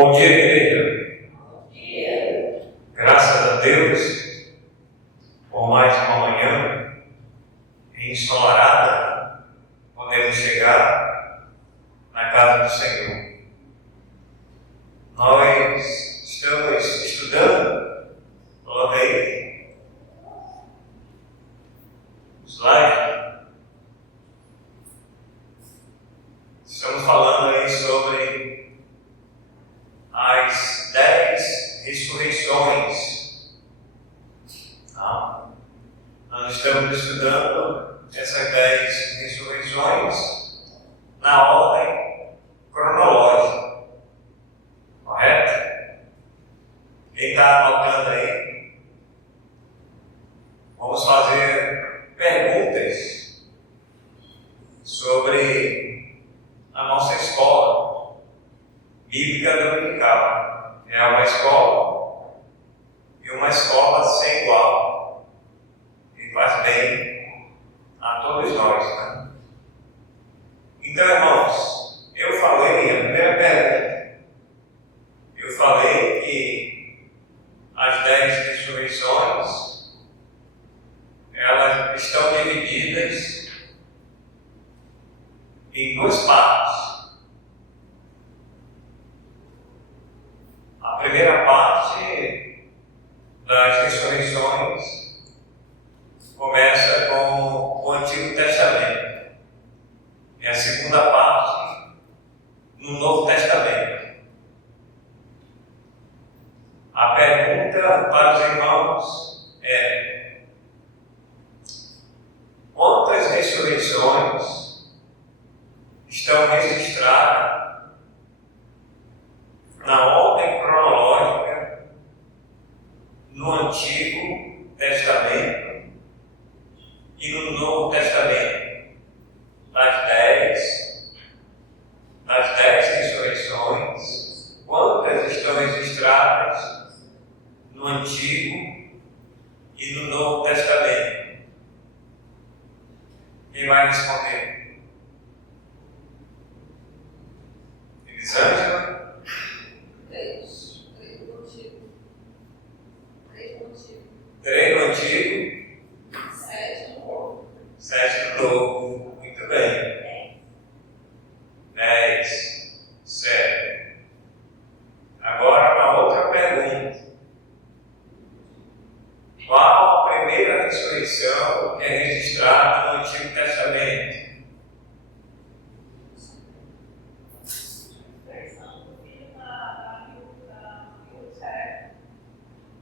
Bom dia, igreja. Bom dia. Graças a Deus, por mais uma manhã ensolarada, podemos chegar na casa do Senhor. Nós estamos estudando, coloca aí, slide. Estamos falando aí sobre as 10 ressurreições. Nós estamos estudando essas 10 ressurreições na ordem cronológica, correto? Quem está anotando aí, vamos fazer perguntas sobre a nossa escola bíblica dominical. É uma escola e uma escola sem igual, e faz bem a todos nós, né? Então, irmãos, eu falei, a primeira pergunta, eu falei que as 10 ressurreições, elas estão divididas em duas partes. A primeira parte das ressurreições começa com o Antigo Testamento, e a segunda parte no Novo Testamento. A pergunta para os irmãos é: quantas ressurreições estão registradas na ordem cronológica no Antigo Testamento e no Novo Testamento? Das 10 ressurreições, quantas estão registradas no Antigo e no Novo Testamento? Quem vai responder? Elisângela? 3 no Antigo, 7 no Novo. 7 no Novo, muito bem. 10, certo. Agora uma outra pergunta: qual a primeira ressurreição que é registrada no Antigo Testamento?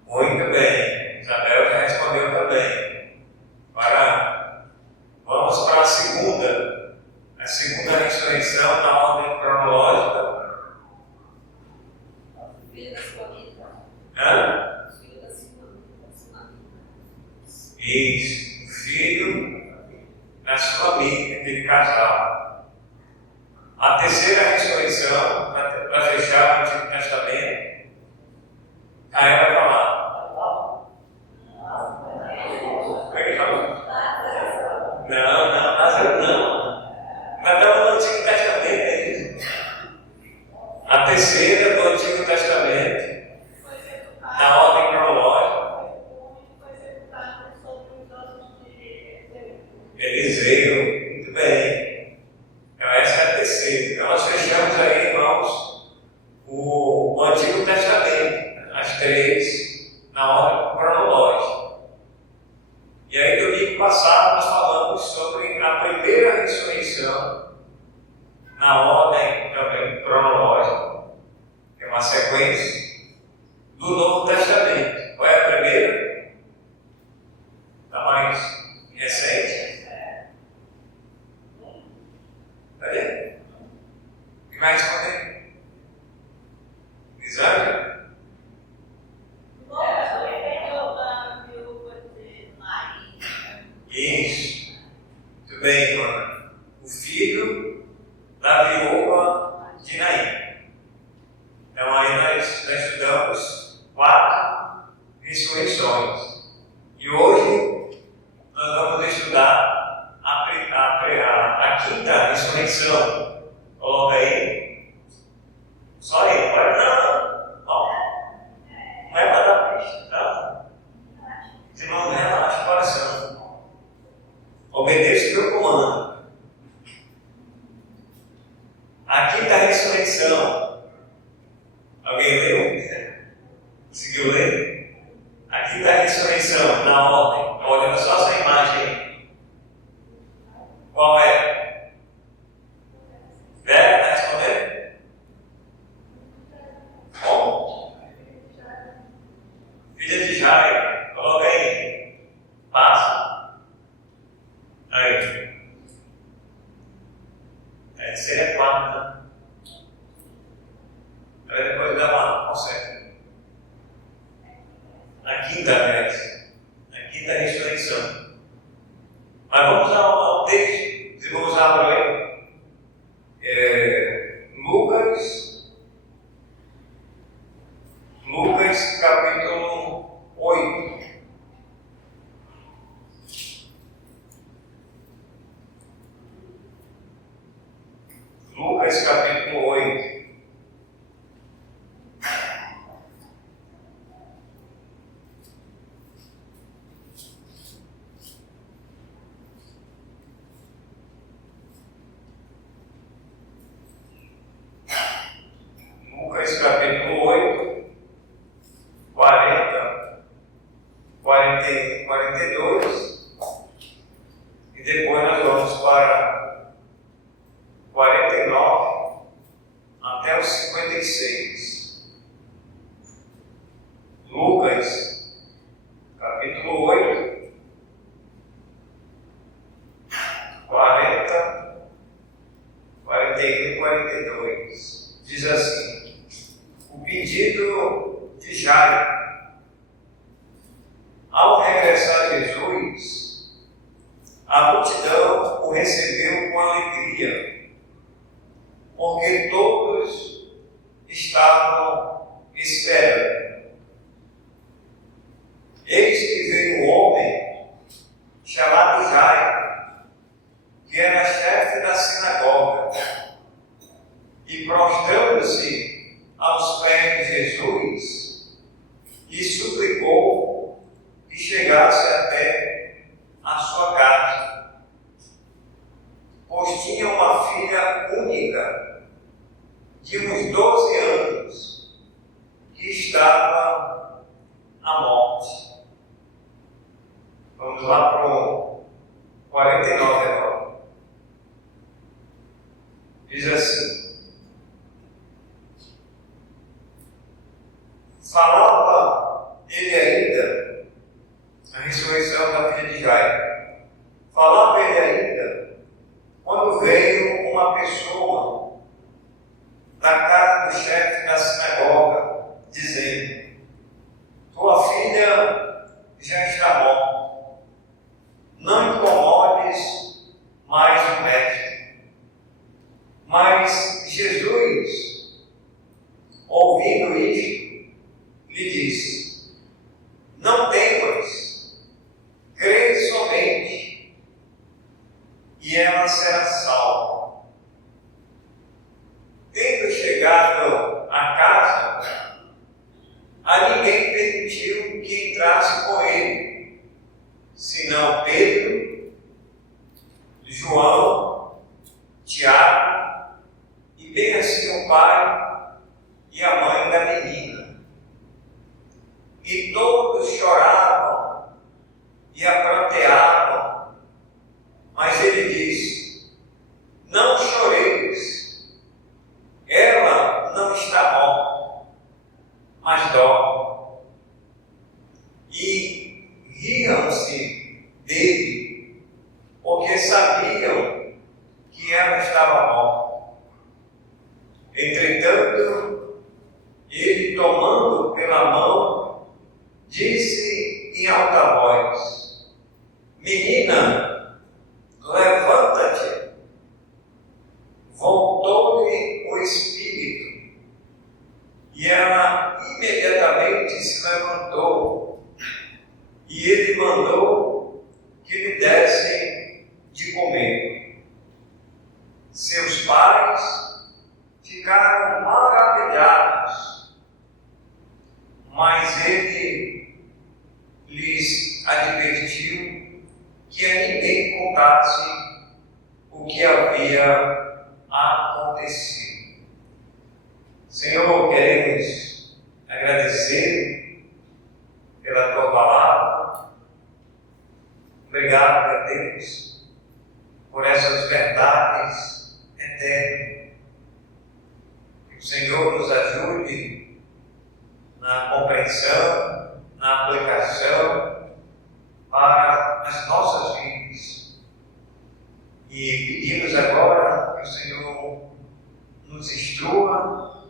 Muito bem, Isabel já respondeu também. Agora, vamos para a segunda ressurreição na ordem cronológica. Filho da sua vida. Hã? Filho da sua vida. Isso, o filho da sua amiga, aquele casal. A terceira ressurreição, para fechar o Antigo Testamento, aí vai falar. Não, Lázaro não. Mas estava no Antigo Testamento ainda. A terceira do Antigo Testamento, na ordem cronológica. Eliseu, muito bem. Então essa é a terceira. Então nós fechamos aí, irmãos, o Antigo Testamento, as 3 na ordem cronológica. E aí, domingo passado, nós falamos sobre a primeira ressurreição na ordem também cronológica. É uma sequência do Novo Testamento. Qual é a primeira? Está mais recente? Cadê? Quem vai responder? Elisângela? Isso. Muito bem, irmã. O filho da viúva de Naim. Então aí nós estudamos 4 ressurreições. E hoje nós vamos estudar a quinta ressurreição. Coloca aí. Só aí, agora não. Alguém leu? Conseguiu ler? Aqui está a ressurreição, na ordem. Olhando só essa imagem. Qual é? Vera, está respondendo? Como? Filha de Jairo. Coloca aí. Passa. Aí. Aí seria 4, né? Aí depois dá uma consegue. A quinta vez. A quinta ressurreição. Mas vamos ao texto. Se vamos abrir aí. Lucas capítulo 8. Lucas capítulo 8. Lucas capítulo 8, 40, 42, e depois nós vamos para 49 até os 56. Lucas capítulo 8, 40, 41 e 42. Diz assim: o pedido de Jairo. Ao regressar Jesus, a multidão o recebeu com alegria, porque todos estavam esperando. Eis que veio um homem chamado Jairo, que era chefe da sinagoga, e prostrando-se aos pés de Jesus, lhe suplicou que chegasse até a sua casa, pois tinha uma filha única, de uns 12 anos, que estava à morte. Vamos lá para o 49 agora. Diz assim: falava ele ainda, a ressurreição da filha de Jairo, falava ele ainda, quando veio uma pessoa da casa do chefe da sinagoga, dizendo: tua filha já está morta, não incomodes mais o mestre. Mas Jesus, ouvindo isto, lhe disse: não temas, crê somente, e ela será salva. Tendo chegado à casa, a ninguém permitiu que entrasse com ele, senão Pedro, João, Tiago, e bem assim o pai e a mãe da menina. E todos choravam e a pranteavam, mas ele disse: não choreis, ela não está morta, mas dorme. E riam-se dele, porque sabiam que ela estava morta. Entretanto, ele, tomando pela mão, disse em alta voz: menina, levanta-te. Voltou-lhe o espírito, e ela imediatamente se levantou, e ele mandou que lhe dessem de comer. Seus pais ficaram maravilhados, mas ele lhes advertiu que a ninguém contasse o que havia acontecido. Senhor, queremos agradecer pela tua palavra. Obrigado, meu Deus, por essas verdades eternas. Que o Senhor nos ajude na compreensão, na aplicação para as nossas vidas. E pedimos agora que o Senhor nos instrua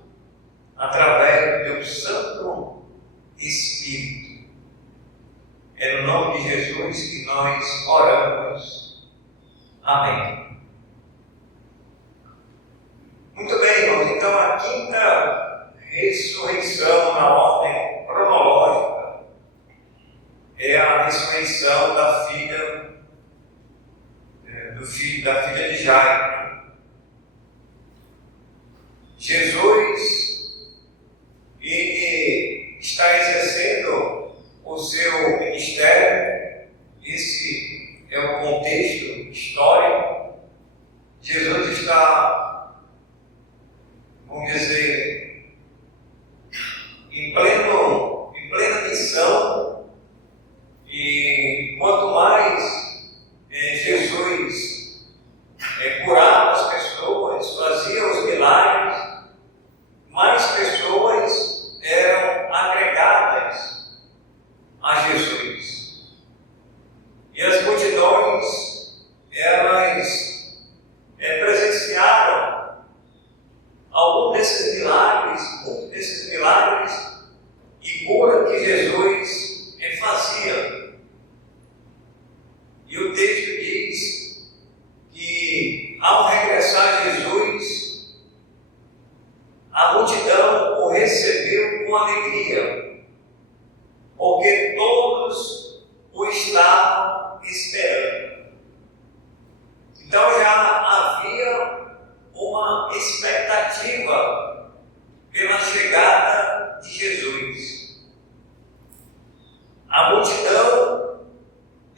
através do teu Santo Espírito. É no nome de Jesus que nós oramos. Amém. Muito bem, irmãos. Então, a quinta ressurreição na ordem cronológica é a ressurreição da filha da filha de Jairo. Jesus, ele está exercendo o seu ministério. Esse é o contexto histórico. Jesus está, vamos dizer, em plena missão, e quanto mais Jesus curava as pessoas, fazia os milagres, mais pessoas eram agregadas a Jesus. E as multidões, elas presenciaram algum desses milagres, muitos desses milagres e cura que Jesus fazia. E o texto diz que, ao regressar Jesus, a multidão o recebeu com alegria, porque todos o estavam esperando. Então já havia uma expectativa pela chegada de Jesus. A multidão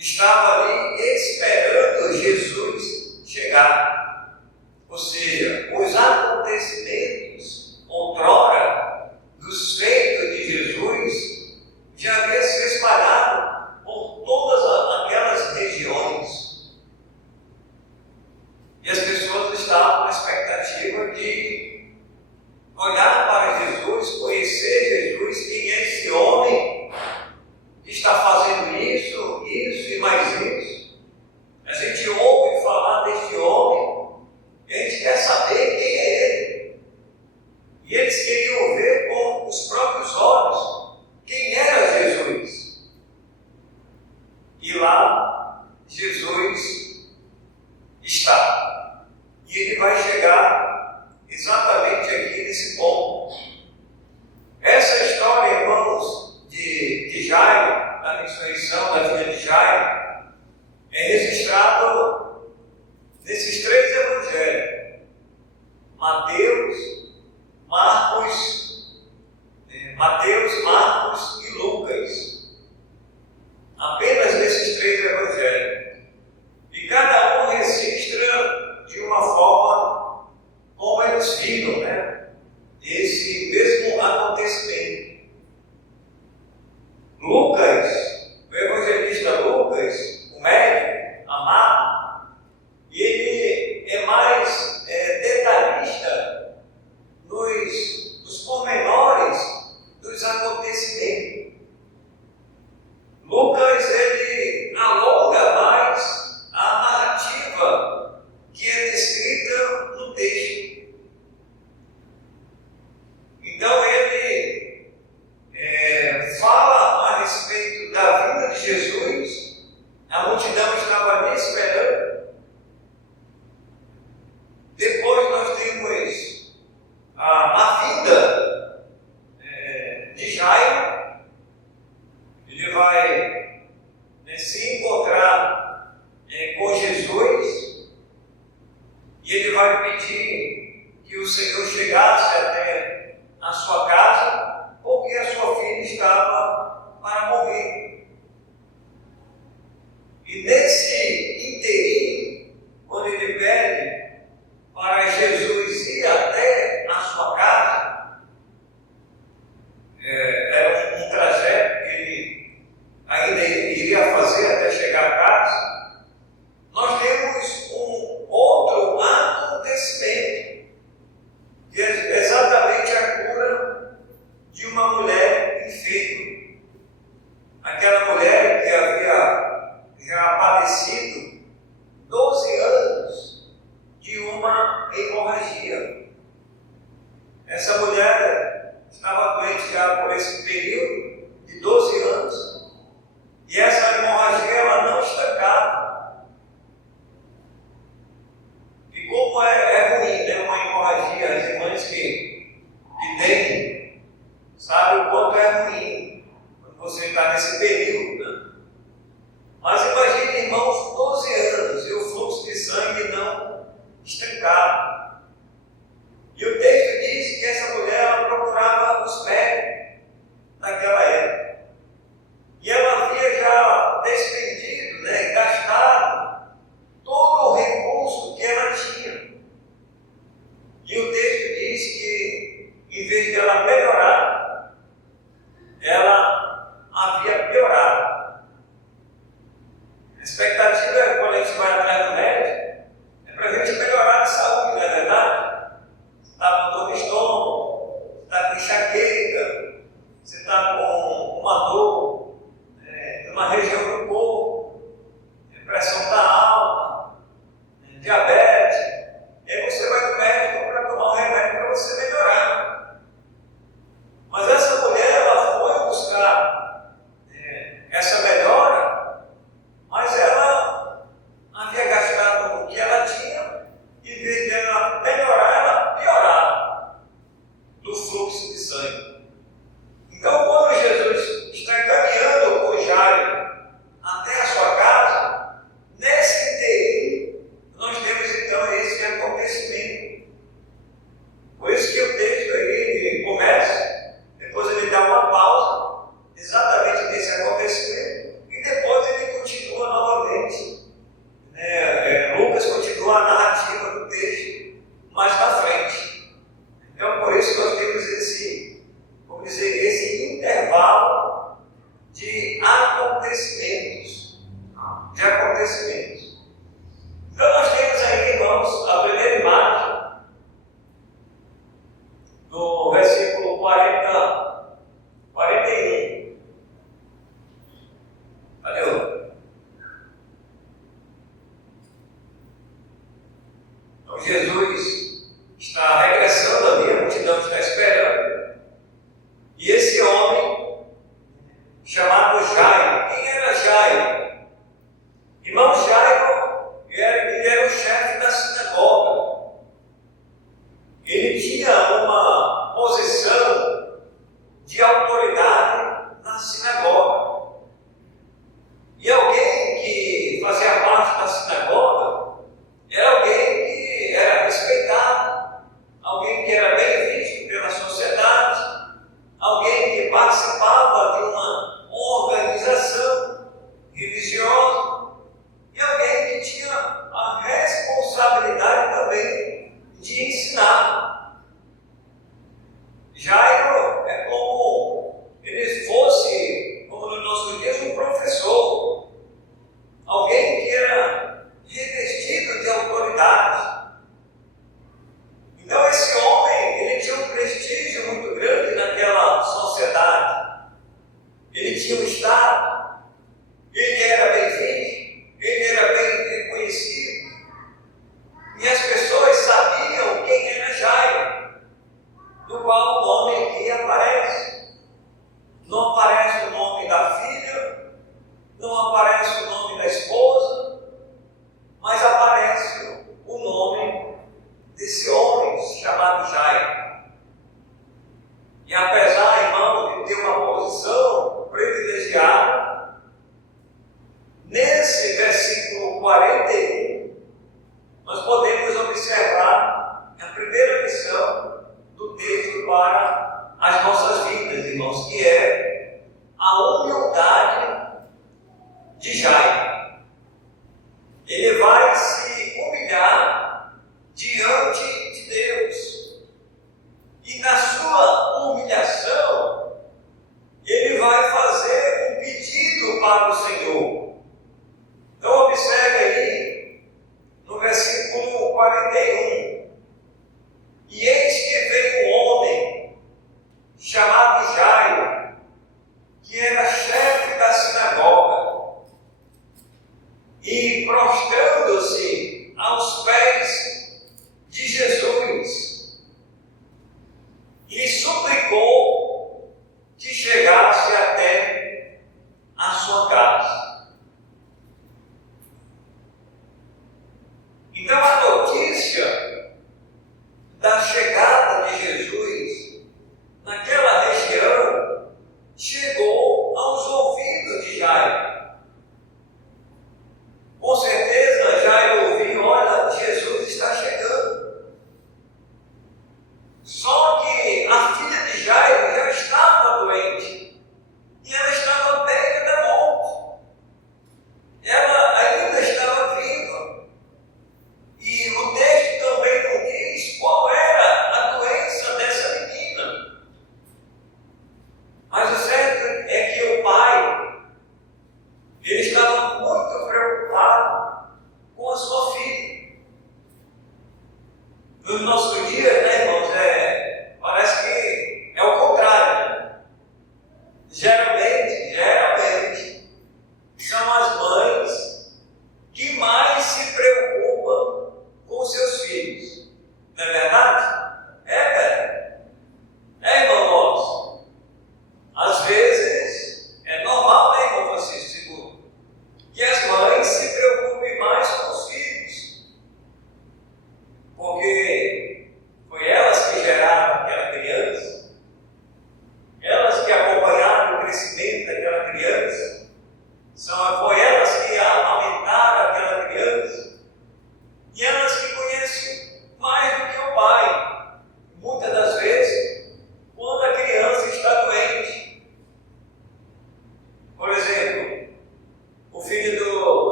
estava ali esperando Jesus chegar. Ou seja, os acontecimentos outrora dos feitos de Jesus já haviam se espalhado por todas aquelas regiões. E as pessoas estavam na expectativa de olhar para Jesus, conhecer Jesus, quem é esse homem que está fazendo isso e mais isso. A gente ouve falar deste homem e a gente quer saber quem é ele. E eles queriam ver com os próprios olhos quem era Jesus. E lá Jesus está. E ele vai chegar exatamente aqui nesse ponto. Essa história, irmãos, de Jairo, da ressurreição da filha de Jairo, é registrado nesses três evangelhos: Mateus, Marcos e Lucas. Apenas nesses três evangelhos. E cada um registra de uma forma como eles viram, esse mesmo acontecimento. Lucas, o evangelista Lucas, o médico amado, ele é mais detalhista nos pormenores dos acontecimentos. Lucas, ele alonga mais a narrativa que é descrita no texto. Então ele fala a respeito da por esse período de 12 anos, e essa hemorragia ela não estancava. E como é ruim, né? Uma hemorragia, as irmãs que têm, sabem o quanto é ruim quando você está nesse período, né? Mas imagine, irmãos, 12 anos e o fluxo de sangue não estancava. E o texto diz que essa mulher ela procurava os médicos naquela época. E ela havia já despendido, né, gastado todo o recurso que ela tinha. E o texto diz que, em vez de ela melhorar, ela havia piorado. A expectativa é quando a gente vai atrás do médico, é para a gente melhorar a saúde, não é verdade? Você está com dor no estômago, você está com enxaqueca, você está com uma dor numa região do corpo, a pressão está alta, diabetes, e aí você vai no médico para tomar um remédio para você melhorar. Mas essa mulher, ela foi buscar essa melhora, mas ela havia gastado o que ela tinha, e em vez dela melhorar, ela piorava do fluxo de sangue. Então, quando Jesus está caminhando com Jairo até a sua casa, nesse inteiro, nós temos então esse acontecimento. Por isso que o texto aí começa, depois ele dá uma pausa, exatamente nesse acontecimento, e depois ele continua novamente. Lucas continua a narrativa do texto mais na frente. Então, por isso nós temos esse intervalo de acontecimentos. Então, nós temos aí, irmãos, a primeira imagem, no versículo 41. Valeu? Então, Jesus está regressando ali, a multidão está esperando. E esse homem, chamado Jairo, quem era Jairo? Irmão Jairo, ele era o chefe da sinagoga. Ele tinha uma posição de autoridade na sinagoga. E alguém que fazia parte da sinagoga era alguém que era respeitado, alguém que era bem visto pela sociedade, alguém que participava de uma organização religiosa e alguém que tinha a responsabilidade também de ensinar. Jairo é como ele fosse, como nos nossos dias, um professor, alguém que era revestido de autoridade. Então esse homem, ele tinha um prestígio muito grande naquela sociedade. Ele tinha um estado, ele era bem visto, ele era bem reconhecido. E as pessoas sabiam quem era Jairo, do qual o nome aqui aparece. Não aparece o nome da filha, não aparece o nome da esposa, mas aparece o nome desse homem chamado Jairo. E apesar, irmão, de ter uma posição privilegiada, nesse versículo 41, nós podemos observar a primeira lição do texto para as nossas vidas, irmãos, que é a humildade de Jairo. Ele vai se humilhar diante de Deus. E na sua humilhação, ele vai fazer um pedido para o Senhor. Então observe aí no versículo 41. E eis que veio um homem chamado Jairo, que era chefe da sinagoga, e prostrando-se aos pés de Jesus, lhe suplicou que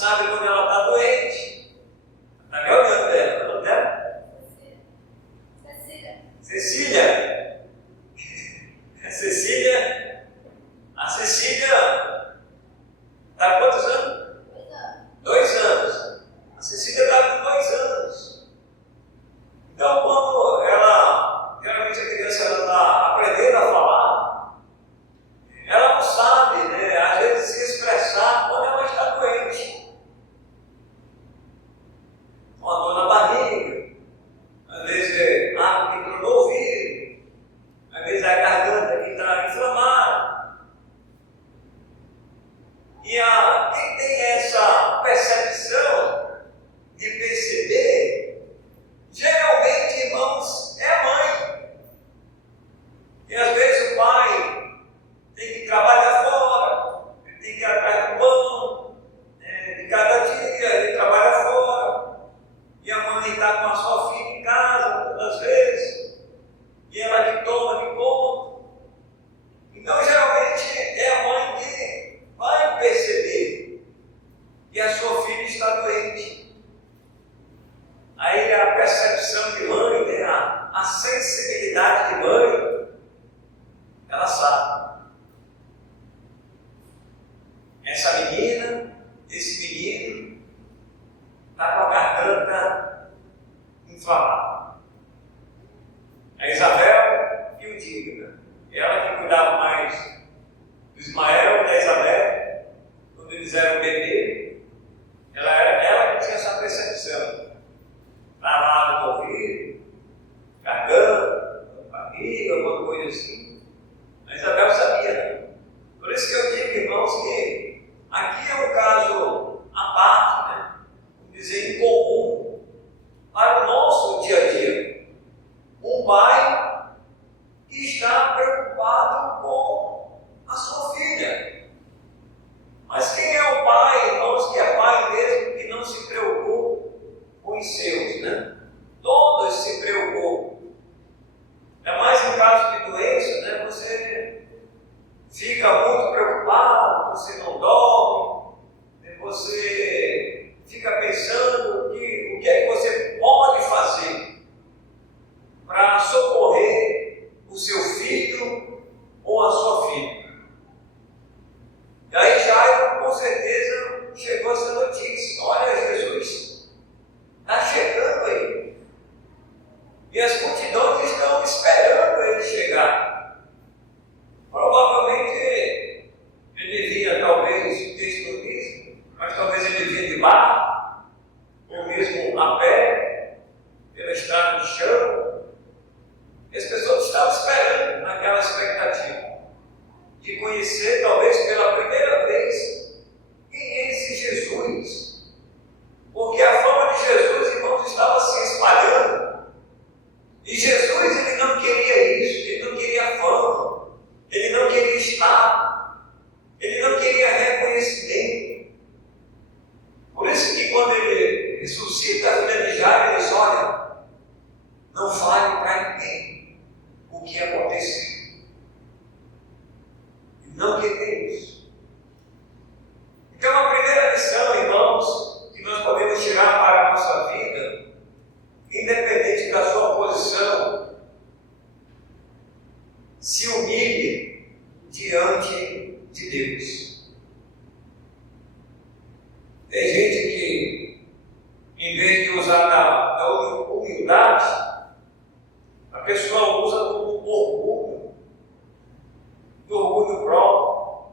sabe quando ela está doente. Está me olhando dela, o nome dela? Cecília. Cecília. A Cecília está com quantos anos? 2 anos. A Cecília está com 2 anos. Então, quando ela, geralmente a criança está aprendendo a falar, ela não sabe, né, às vezes se expressar quando ela está doente. Uma dor na barriga, às vezes é água que entrou no ouvido, às vezes é a garganta que está inflamada. E quem tem essa percepção de perceber, geralmente, irmãos, é a mãe. E às vezes o pai tem que trabalhar fora, ele tem que ir atrás do pão, de cada dia ele trabalha fora. E a mãe está com a sua filha em casa, muitas vezes, e ela que toma de conta. Então, geralmente, é a mãe que vai perceber que a sua filha está doente. Aí a percepção de mãe, né, a sensibilidade de mãe, ela sabe. Essa menina, esse menino, está com a garganta inflamada. A Isabel e o Digna. Ela que cuidava mais do Ismael e da Isabel, quando eles eram bebê, ela que tinha essa percepção. Travado no ouvido, garganta, barriga, alguma coisa assim. A Isabel sabia, né? Por isso que eu digo, irmãos, que aqui é um caso à parte, né? Vamos dizer, incomum para o nosso dia a dia. Um pai que está preocupado com a sua filha. Mas quem é o pai, irmãos, que é pai mesmo, que não se preocupa com os seus, né? Todos se preocupam. É mais em caso de doença, né? Você fica muito preocupado, você não dorme, você fica pensando o que é que você pode fazer para socorrer o seu filho ou a sua filha. E aí Jairo, com certeza, chegou essa notícia. Olha, Jesus está chegando aí. E as multidões estão esperando ele chegar. Provavelmente ele vinha, talvez, o texto não diz, mas talvez ele vinha de barco, ou mesmo a pé, pela estrada de chão. E as pessoas estavam esperando naquela expectativa de conhecer, talvez pela primeira vez, quem é esse Jesus. Porque a fama de Jesus, irmãos, estava se espalhando. E Jesus, ele não queria isso, ele não queria fama, ele não queria estar, ele não queria reconhecimento. Por isso que quando ele ressuscita a filha de Jairo, ele diz: olha, não fale para ninguém o que aconteceu. Ele não queria isso. Então a primeira lição, irmãos, que nós podemos tirar para a nossa vida, independente da sua posição, se humilhe diante de Deus. Tem gente que, em vez de usar da humildade, a pessoa usa do orgulho próprio,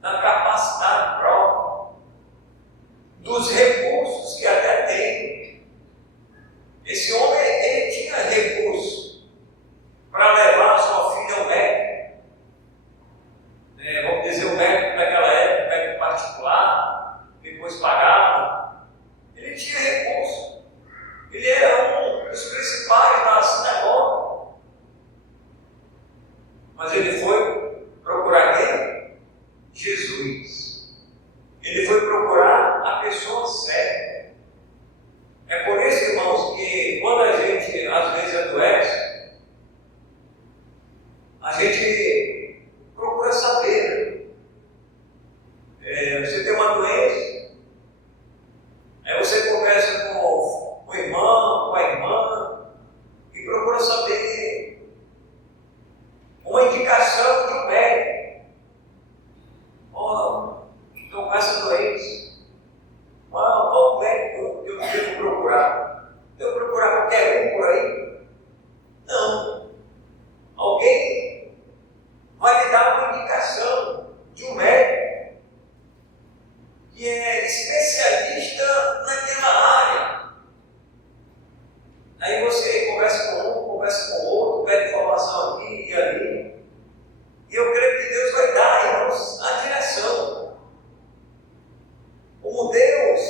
da capacidade própria, dos recursos que até tem. Esse homem, ele tinha recursos para levar a sua filha ao médico. Vamos dizer, o médico naquela época, o médico particular, depois pagava. Ele tinha recursos. Ele era um dos principais da sinagoga. Mas ele foi procurar quem? Jesus. Ele foi procurar a pessoa certa. É por isso, irmãos, que quando a gente às vezes adoece, a gente procura saber, né? Você tem uma doença, a isso. Qual médico eu devo procurar? Devo procurar qualquer um por aí? Não. Alguém vai lhe dar uma indicação de um médico que é especialista naquela área. Aí você conversa com um, conversa com o outro, pede informação aqui e ali. E eu creio que Deus vai dar, irmãos, a direção. Como Deus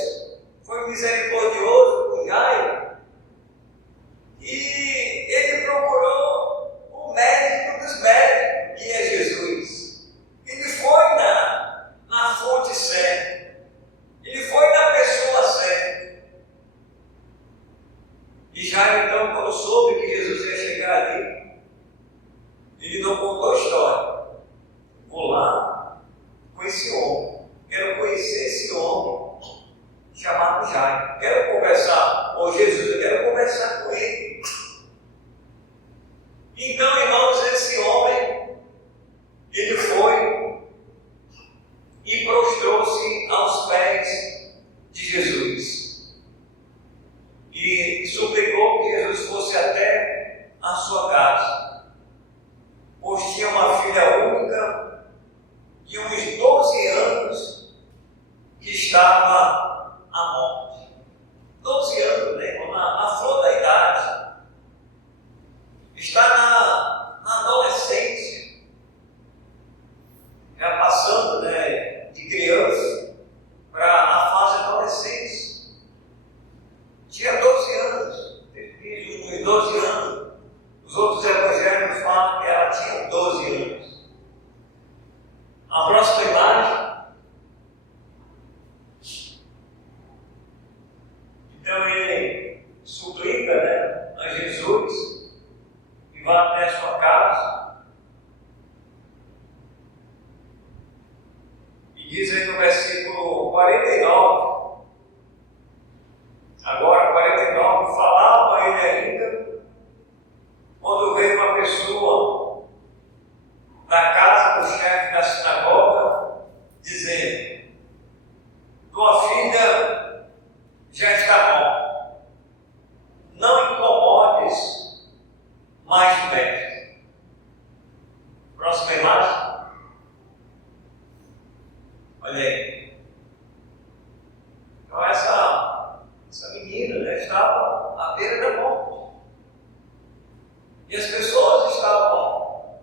foi misericordioso com Jairo, e ele procurou o médico dos médicos, que é Jesus. Ele foi na fonte certa. Ele foi na pessoa certa. E Jairo, então, quando soube que Jesus ia chegar ali, ele não contou a história. Vou lá com esse homem. Quero conhecer esse homem chamado Jairo. Quero conversar com Jesus, eu quero conversar com ele. Então, irmãos, esse homem, ele foi e prostrou-se aos pés de Jesus. E suplicou que Jesus fosse até a sua casa. Pois tinha uma filha única de uns 12 anos que estava à morte. 12 anos, né? Na flor da idade. Está na adolescência. Já passando, né, de criança para a fase da adolescência. Tinha 12 anos. Uns 12 anos. Os outros evangelhos falam que ela tinha 12 anos. A próxima imagem. Então ele suplica, né, a Jesus e vai até a sua casa. E diz aí no versículo 49. Agora, 49, falava ele ainda, quando veio uma pessoa da casa do chefe da sinagoga, dizendo: tua filha já está morta, não incomodes mais o mestre. Próxima imagem. Olha aí. Então essa menina, né, estava à beira da morte. E as pessoas estavam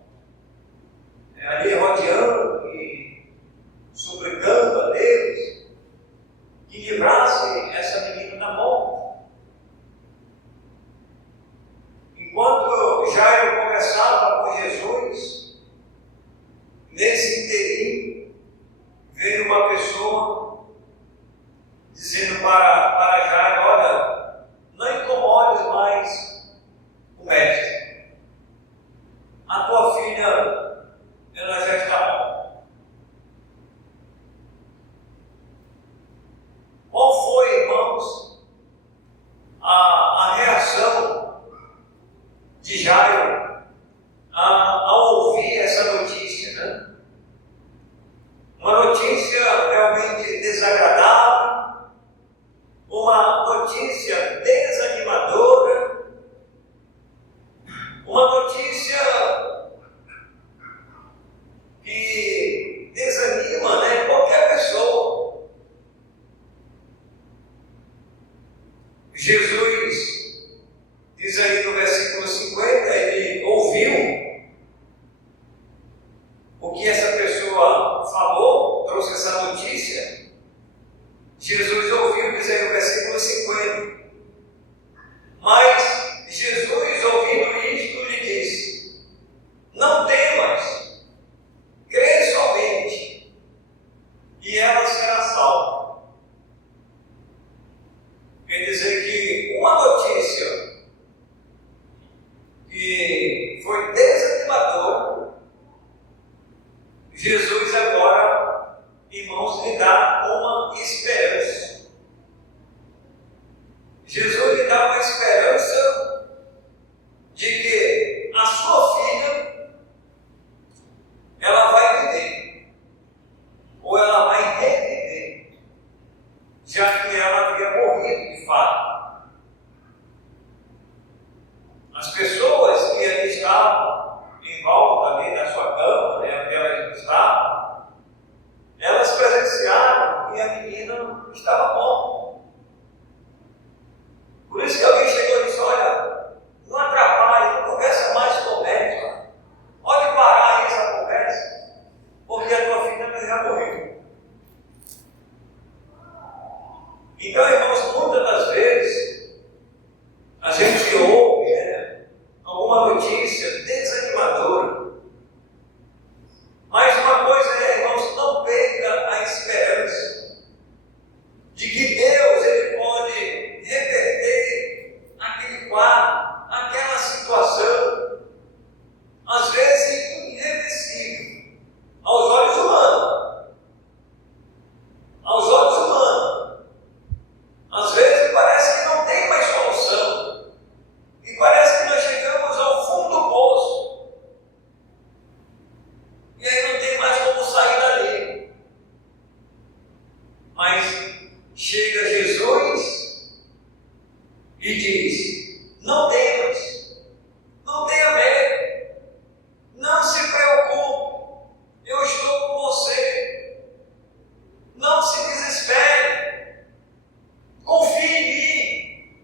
ali rodeando e suplicando a Deus que livrasse essa menina da morte. Enquanto Jairo conversava com Jesus, nesse inteirinho veio uma pessoa dizendo para Jairo: olha, não incomodes mais o mestre. A tua filha, ela já está morta. Qual foi, irmãos, a reação de Jairo ao ouvir essa notícia, né? Uma notícia realmente desagradável, uma notícia desanimadora, uma notícia que desanima, né, qualquer pessoa. Jesus diz aí no versículo 50, ele ouviu o que essa pessoa falou, trouxe essa notícia. Jesus ouviu, diz aí no versículo 50. Mas Jesus, ouvindo isto, lhe disse: não temas, crê somente, e ela será salva. Quer dizer que uma notícia que foi desanimadora, Jesus agora, irmãos, lhe dá uma esperança. Jesus lhe dá uma esperança de que a sua filha, ela vai viver, ou ela vai reviver. já que ela havia morrido de fato. As pessoas que ali estavam em volta ali da sua cama, né, onde elas estavam, elas presenciaram que a menina estava morta. Por isso que alguém chegou e disse: olha, não atrapalhe, não conversa mais com o médico. Pode parar aí essa conversa, porque a tua filha já morreu. Então, irmãos, muitas das vezes a gente ouve, né, alguma notícia desanimadora. Mas uma coisa é, irmãos, não perca a esperança de que Deus ele pode reverter aquele quadro, aquela situação, às vezes irreversível, aos olhos humanos. Aos olhos humanos. Às vezes parece que não tem mais solução. E parece que nós chegamos ao fundo do poço. E aí não tem mais como sair dali. Mas chega Jesus e diz: não temas, não tenha medo, não se preocupe, eu estou com você. Não se desespere, confie em mim.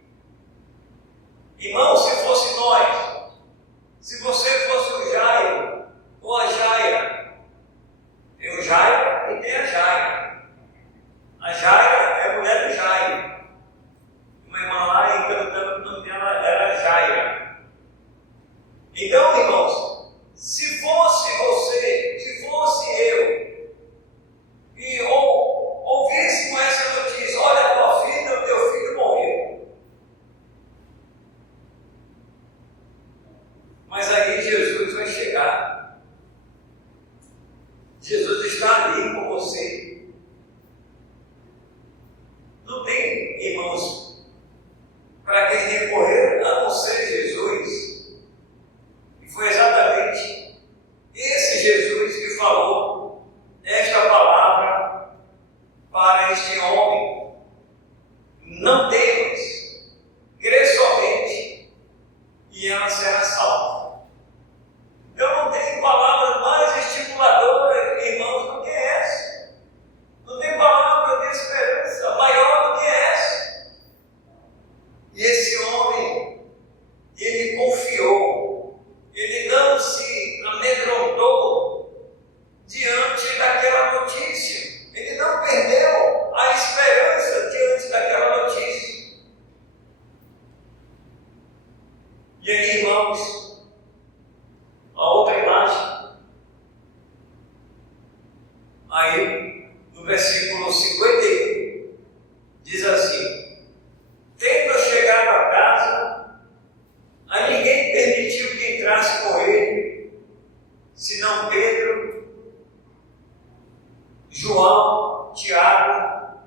Irmão, se fosse nós, se você fosse o Jairo ou a Jaira, tem o Jairo e tem a Jaira. A Jaira é a mulher do Jairo. Uma irmã lá em Cantando, o nome dela era Jaira. Então, irmãos, se fosse você, se fosse eu, e ouvíssemos essa notícia: olha, a tua filha, o teu filho morreu. Mas aí Jesus vai chegar. Jesus está ali com você. Não tem, irmãos, para quem recorrer a não ser Jesus. E foi exatamente esse Jesus que falou esta palavra para este homem: não temas, crê somente e ela será salva. Então não tem palavra mais estimuladoras, irmãos, do que essa. Não tem palavra de esperança maior do que essa. E esse homem, ele confiou, ele não se amedrontou diante daquela notícia. Ele não perdeu a esperança diante daquela notícia. E aí, irmãos, a outra imagem. Aí, no versículo 51, diz assim: tendo chegado a casa, a ninguém permitiu que entrasse com ele, senão Pedro, João, Tiago.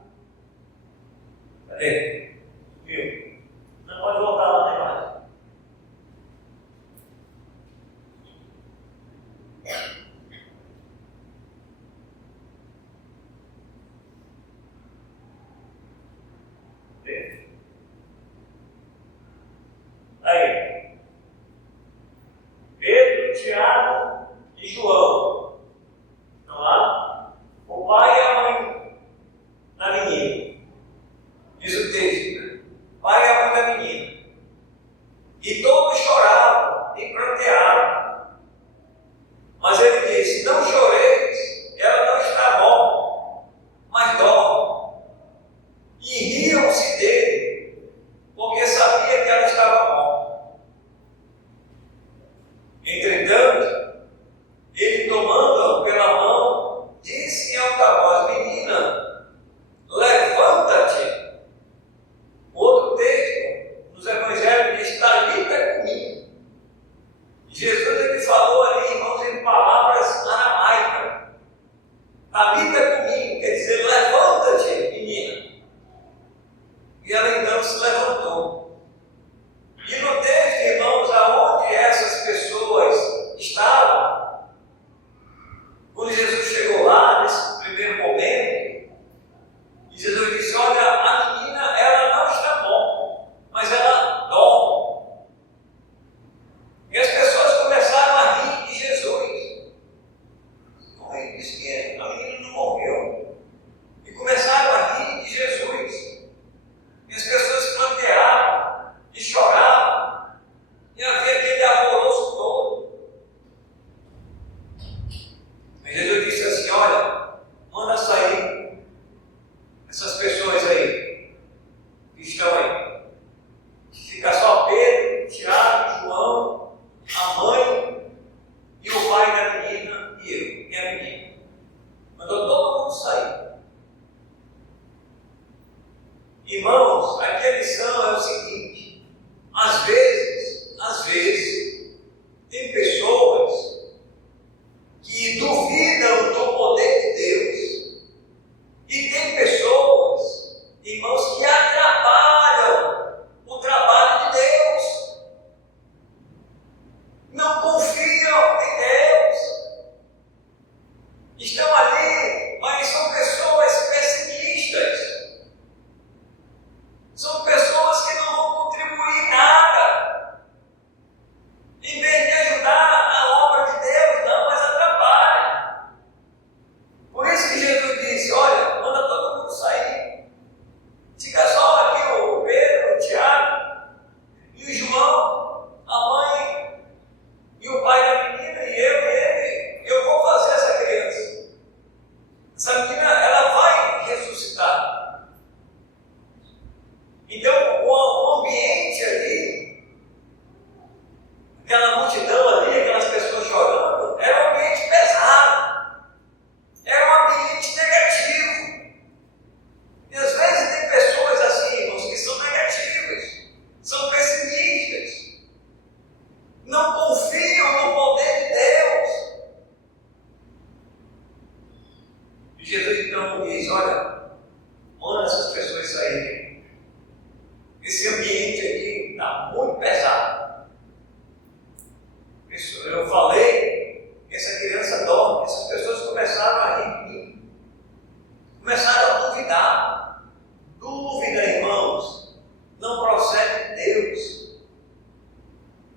Cadê? Viu? Não pode voltar lá na imagem. Aí, Pedro, Tiago e João. Estão lá? O pai e a mãe da menina. Diz o texto, né? O pai e a mãe da menina. E todos choravam e pranteavam. Mas ele disse: não choreis, ela não está morta, mas dorme. E riam-se dele, porque sabia que ela estava morta. Entretanto, ele, tomando-a pela mão, disse em alta voz: menina, levanta-te. Irmãos, aqui a lição é o seguinte: às vezes, tem pessoas que duvidam do poder de Deus, e tem pessoas, irmãos, que atrapalham o trabalho de Deus, não confiam em Deus, estão ali, mas são pessoas pessimistas. São pessoas que não vão contribuir nada. Em vez de ajudar a obra de Deus, não, mas atrapalha. Por isso que Jesus disse: olha, manda todo mundo sair. Fica só aqui o Pedro, o Tiago e o João, a mãe e o pai da menina, e eu e ele. Eu vou fazer essa criança. Essa menina, ela vai ressuscitar. Então, o ambiente ali, aquela multidão ali, aquelas pessoas chorando, era um ambiente pesado, era um ambiente negativo. E às vezes tem pessoas assim, irmãos, que são negativas, são pessimistas, não confiam no poder de Deus. E Jesus então diz: olha, manda essas pessoas saírem. Esse ambiente aqui está muito pesado. Eu falei que essa criança dorme, essas pessoas começaram a rir de mim, começaram a duvidar. Dúvida, irmãos, não procede de Deus.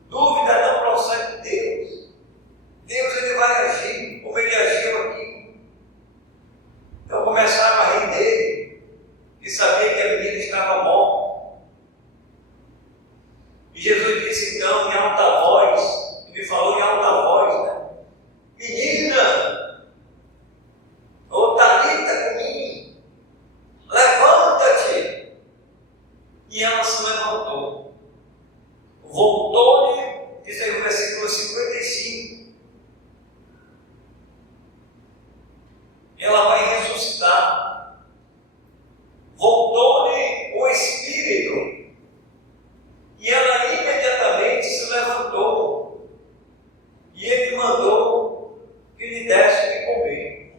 Dúvida não procede de Deus. Deus, ele vai agir como ele agiu aqui. Então começaram a rir dele, que sabia que a menina estava morta. E Jesus disse então em alta voz, ele falou em alta voz, né? Menina, ô Talita cumi, levanta-te. E ela se levantou. Voltou-lhe, diz aí o versículo 55. Ela vai ressuscitar. Voltou-lhe o Espírito. E ela imediatamente se levantou, e ele mandou que lhe desse de comer.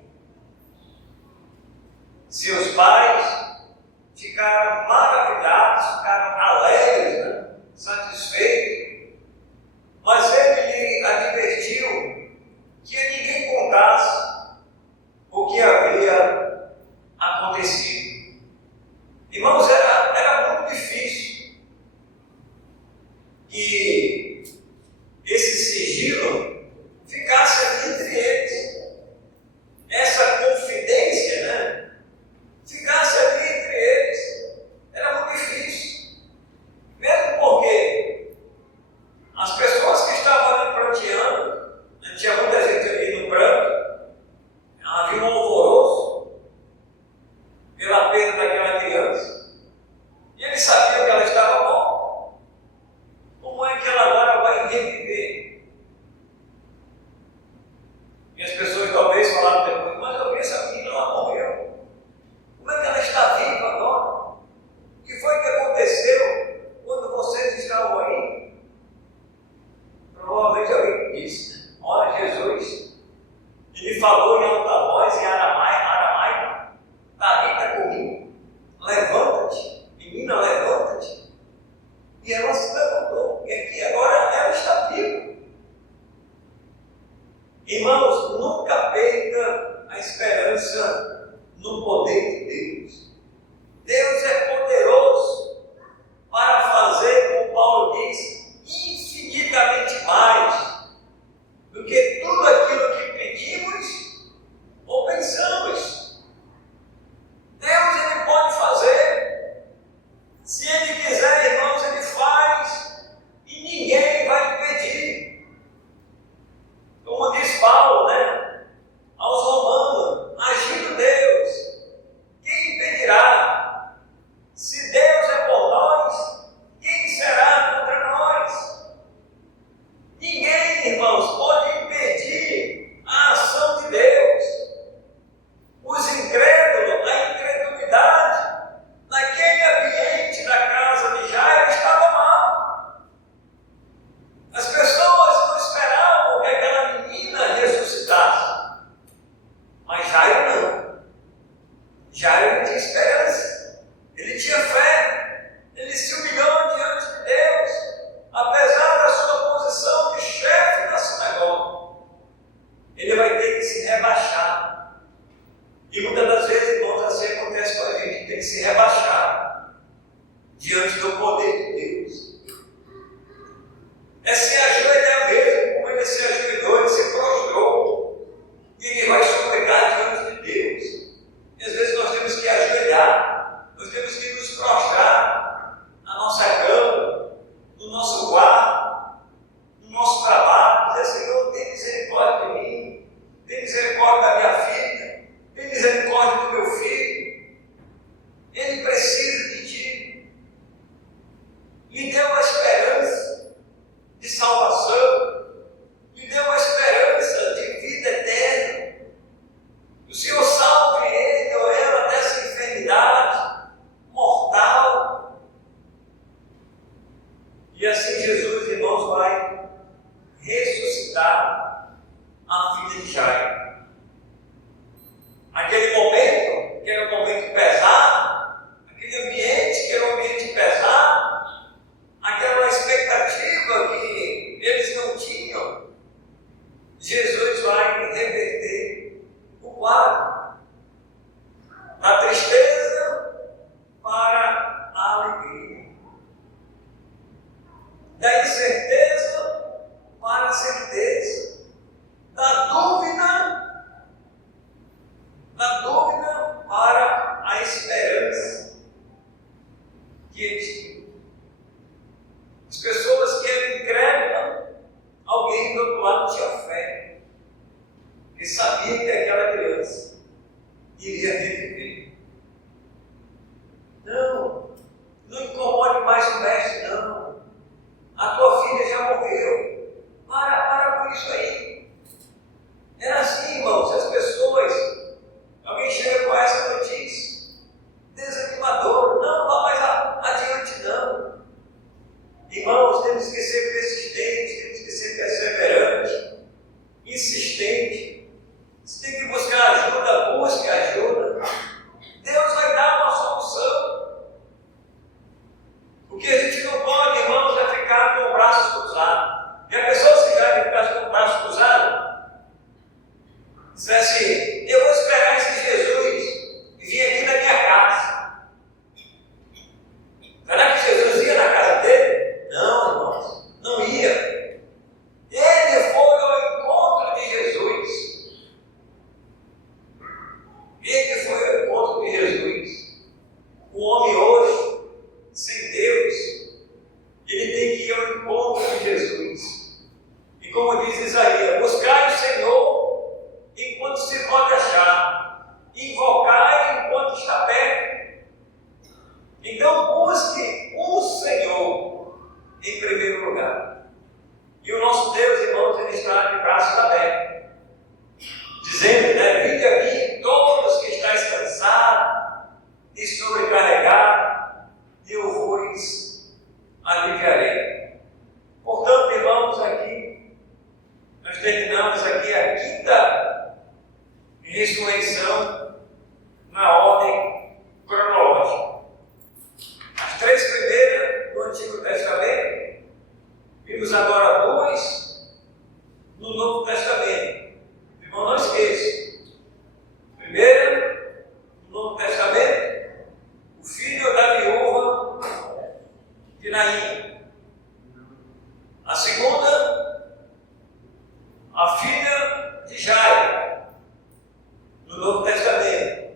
Seus pais ficaram maravilhados, ficaram alegres, né? Satisfeitos, mas ele lhe advertiu que a ninguém contasse o que havia acontecido. Irmãos, era muito difícil que esse sigilo ficasse aqui entre eles, essa confidência, né? Ficasse ali entre eles, era muito difícil. tem que se rebaixar diante do poder de Deus. É se ajoelhar mesmo, como ele se ajoelhou, ele se prostrou. E ele vai suplicar diante de Deus. E às vezes nós temos que ajoelhar, nós temos que nos prostrar na nossa cama, no nosso quarto, no nosso trabalho, dizer: Senhor, tem misericórdia de mim, tem misericórdia da minha filha, tem misericórdia do meu filho, ele precisa de ti. Me dê uma esperança de salvação, me dê uma esperança de vida eterna. O Senhor salve ele ou ela dessa enfermidade mortal. E assim Jesus, irmãos, vai ressuscitar a filha de Jairo. Aquele momento, que era um momento pesado, aquele ambiente, que era um ambiente pesado, aquela expectativa que eles não tinham, Jesus vai reverter o quadro da tristeza para a alegria, da incerteza para a certeza, da dúvida para a esperança que eles tinham. As pessoas que eram incrédulas, alguém do outro lado tinha fé, e sabia que aquela criança iria reviver. Não incomode mais o mestre, não. A tua filha já morreu. Para com isso aí. Era assim, irmãos, as pessoas, alguém chega com essa notícia, desanimador: não, vá mais adiante, não. Irmãos, temos que ser persistentes, temos que ser perseverantes, insistentes. Se tem que buscar ajuda, busque ajuda. Deus vai dar uma solução. O que a gente não pode, irmãos, é ficar com o braço cruzado. E a pessoa, se já ficar com o braço cruzado, diz assim: eu vou esperar esse Jesus vir aqui na minha casa. Será que Jesus ia na casa dele? Não, irmãos, não ia. Ele foi ao encontro de Jesus. Ele foi ao encontro de Jesus. O homem hoje, sem Deus, ele tem que ir ao encontro de Jesus. E como diz Isaías: buscai o Senhor enquanto se pode achar, invocai enquanto está perto. Então busque o Senhor em primeiro lugar. E o nosso Deus, irmãos, ele está de braços abertos, dizendo, vinde a mim todos que estáis cansados e sobrecarregados, e eu vos aliviarei. Portanto, irmãos, aqui nós terminamos aqui a quinta ressurreição na ordem cronológica. As três primeiras do Antigo Testamento, vimos agora duas no Novo Testamento. Irmão, não esqueça. Primeira, no Novo Testamento, o filho da viúva de Naim. A segunda, a filha de Jairo, no Novo Testamento.